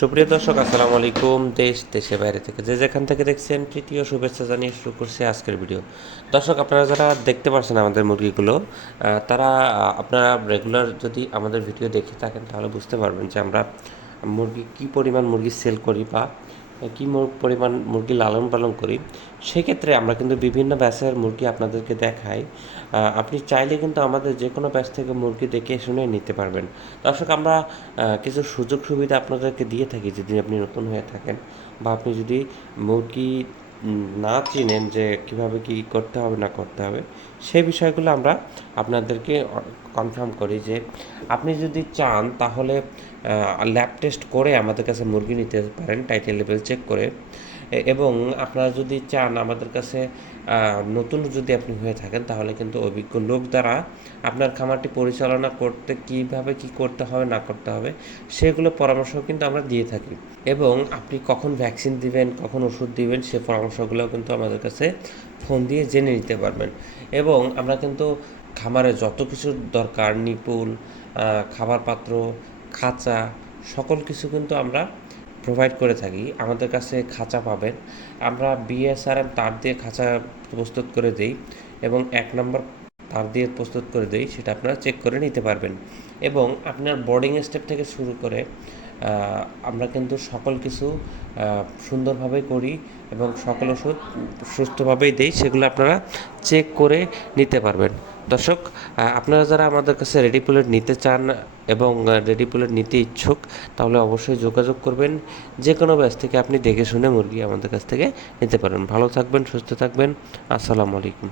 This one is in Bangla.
সুপ্রিয় দর্শক, আসসালামু আলাইকুম। দেশ দেশে বাইরে থেকে যে যেখান থেকে দেখছেন তৃতীয় শুভেচ্ছা জানিয়ে শুরু করছে আজকের ভিডিও। দর্শক, আপনারা যারা দেখতে পাচ্ছেন আমাদের মুরগিগুলো তারা আপনারা রেগুলার যদি আমাদের ভিডিও দেখে থাকেন, তাহলে বুঝতে পারবেন যে আমরা মুরগি কী পরিমাণ মুরগি সেল করি বা কী পরিমাণ মুরগি লালন পালন করি, সেক্ষেত্রে আমরা কিন্তু বিভিন্ন ব্যাসের মুরগি আপনাদেরকে দেখাই। আপনি চাইলে কিন্তু আমাদের যে কোনো ব্যাস থেকে মুরগি দেখে শুনে নিতে পারবেন। দর্শক, আমরা কিছু সুযোগ সুবিধা আপনাদেরকে দিয়ে থাকি যদি আপনি নতুন হয়ে থাকেন বা আপনি যদি মুরগি না চিনেন যে কীভাবে কি করতে হবে, না করতে হবে, সেই বিষয়গুলো আমরা আপনাদেরকে কনফার্ম করি যে আপনি যদি চান তাহলে ল্যাব টেস্ট করে আমাদের কাছে মুরগি নিতে পারেন টাইটেল লেভেল চেক করে। এবং আপনারা যদি চান আমাদের কাছে নতুন যদি আপনি হয়ে থাকেন, তাহলে কিন্তু অভিজ্ঞ লোক দ্বারা আপনার খামারটি পরিচালনা করতে কীভাবে কি করতে হবে, না করতে হবে, সেগুলো পরামর্শ কিন্তু আমরা দিয়ে থাকি। এবং আপনি কখন ভ্যাকসিন দিবেন, কখন ওষুধ দিবেন, সে পরামর্শগুলো কিন্তু আমাদের কাছে ফোন দিয়ে জেনে নিতে পারবেন। এবং আমরা কিন্তু খামারে যত কিছু দরকার নিপুল খাবার পাত্র খাঁচা, সকল কিছু কিন্তু আমরা প্রোভাইড করে থাকি, আমাদের কাছে খাঁচা পাবেন। আমরা বিএসআরএম তার দিয়ে খাঁচা প্রস্তুত করে দিই এবং এক নম্বর তার দিয়ে প্রস্তুত করে দিই, সেটা আপনারা চেক করে নিতে পারবেন। এবং আপনার বোর্ডিং স্টেপ থেকে শুরু করে আমরা কিন্তু সকল কিছু সুন্দরভাবে করি এবং সকল ওষুধ সুস্থভাবেই দেই, সেগুলো আপনারা চেক করে নিতে পারবেন। দর্শক আপনারা যারা আমাদের কাছে রেডি পুলেট নিতে চান এবং রেডি পুলেট নিতে ইচ্ছুক, তাহলে অবশ্যই যোগাযোগ করবেন। যে কোনো ব্যাচ থেকে আপনি দেখে শুনে মুরগি আমাদের কাছ থেকে নিতে পারেন। ভালো থাকবেন, সুস্থ থাকবেন। আসসালামু আলাইকুম।